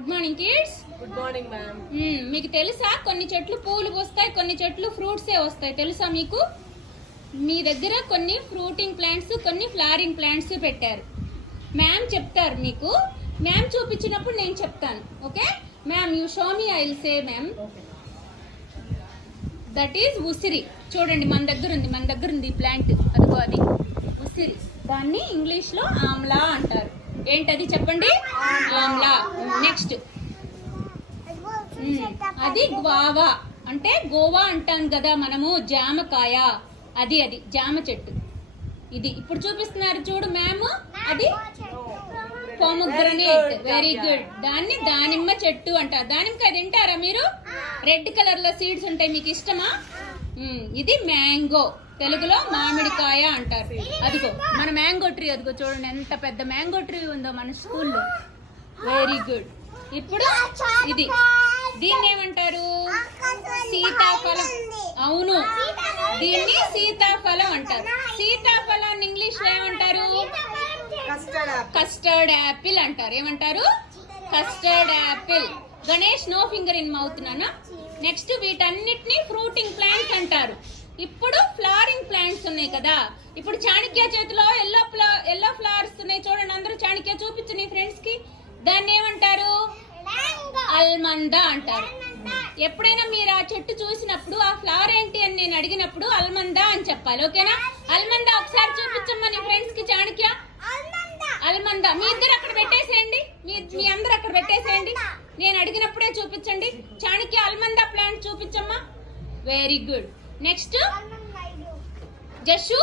Good morning kids. Good morning ma'am. మీకు తెలుసా కొన్ని చెట్లు పూలు పూస్తాయి, కొన్ని చెట్లు ఫ్రూట్సే వస్తాయి. తెలుసా మీకు? మీ దగ్గర కొన్ని ఫ్రూటింగ్ ప్లాంట్స్, కొన్ని ఫ్లవరింగ్ ప్లాంట్స్ పెట్టారు. మ్యామ్ చెప్తారు మీకు. మ్యామ్ చూపించినప్పుడు నేను చెప్తాను. Okay ma'am, you show me, I will say ma'am. That is ఉసిరి. చూడండి మన దగ్గర ఉంది ప్లాంట్. అదిగో అది ఉసిరి. దాన్ని ఇంగ్లీష్ లో ఆమ్లా అంటారు. ఏంటది చెప్పండి? ఆమ్లా. నెక్స్ట్ అది గ్వావా, అంటే గోవా అంటాం కదా మనము, జామకాయ. అది జామ చెట్టు. ఇది ఇప్పుడు చూపిస్తున్నారు చూడు మ్యామ్, అది పోమోగ్రనేట్. Very good. దాన్ని దానిమ్మ చెట్టు అంటారు. దానిమ్మకాయ తింటారా మీరు? రెడ్ కలర్ లో సీడ్స్ ఉంటాయి, మీకు ఇష్టమా? ఇది మ్యాంగో, తెలుగులో మామిడికాయ అంటారు. అదిగో మన మ్యాంగో ట్రీ. అదిగో చూడండి ఎంత పెద్ద మ్యాంగో ట్రీ ఉందో మన స్కూల్లో. Very good. ఇప్పుడు ఇది, దీన్ని ఏమంటారు? సీతాఫలం. అవును, దీన్ని సీతాఫలం అంటారు. సీతాఫలాన్ని ఇంగ్లీష్ లో ఏమంటారు? కస్టర్డ్ యాపిల్ అంటారు. ఏమంటారు? Custard apple. Ganesh, no finger in mouth నాన్న. నెక్స్ట్ వీటన్నిటిని ఫ్రూటింగ్ ప్లాంట్స్ అంటారు. ఇప్పుడు ఫ్లవరింగ్ ప్లాంట్స్ ఉన్నాయి కదా. ఇప్పుడు చాణక్య చేతిలో ఎల్లో ఫ్లవర్స్ ఉన్నాయి చూడండి. అందరూ చాణక్య చూపించు నీ ఫ్రెండ్స్ కి. దాన్ని ఏమంటారు? అల్మందా అంటారు. ఎప్పుడైనా మీరు ఆ చెట్టు చూసినప్పుడు ఆ ఫ్లవర్ ఏంటి అని నేను అడిగినప్పుడు అల్మందా అని చెప్పాలి. ఓకేనా? అల్మందా ఒకసారి చూపించమ్మా నీ ఫ్రెండ్స్ కి. చాణక్య అల్మందా. మీ ఇద్దరు అక్కడ పెట్టేసేయండి. మీ అందరు అక్కడ పెట్టేసేయండి. నేను అడిగినప్పుడే చూపించండి. చాణక్య అల్మందా ప్లాంట్ చూపించమ్మా. Very good. నెక్స్ట్ జస్సు.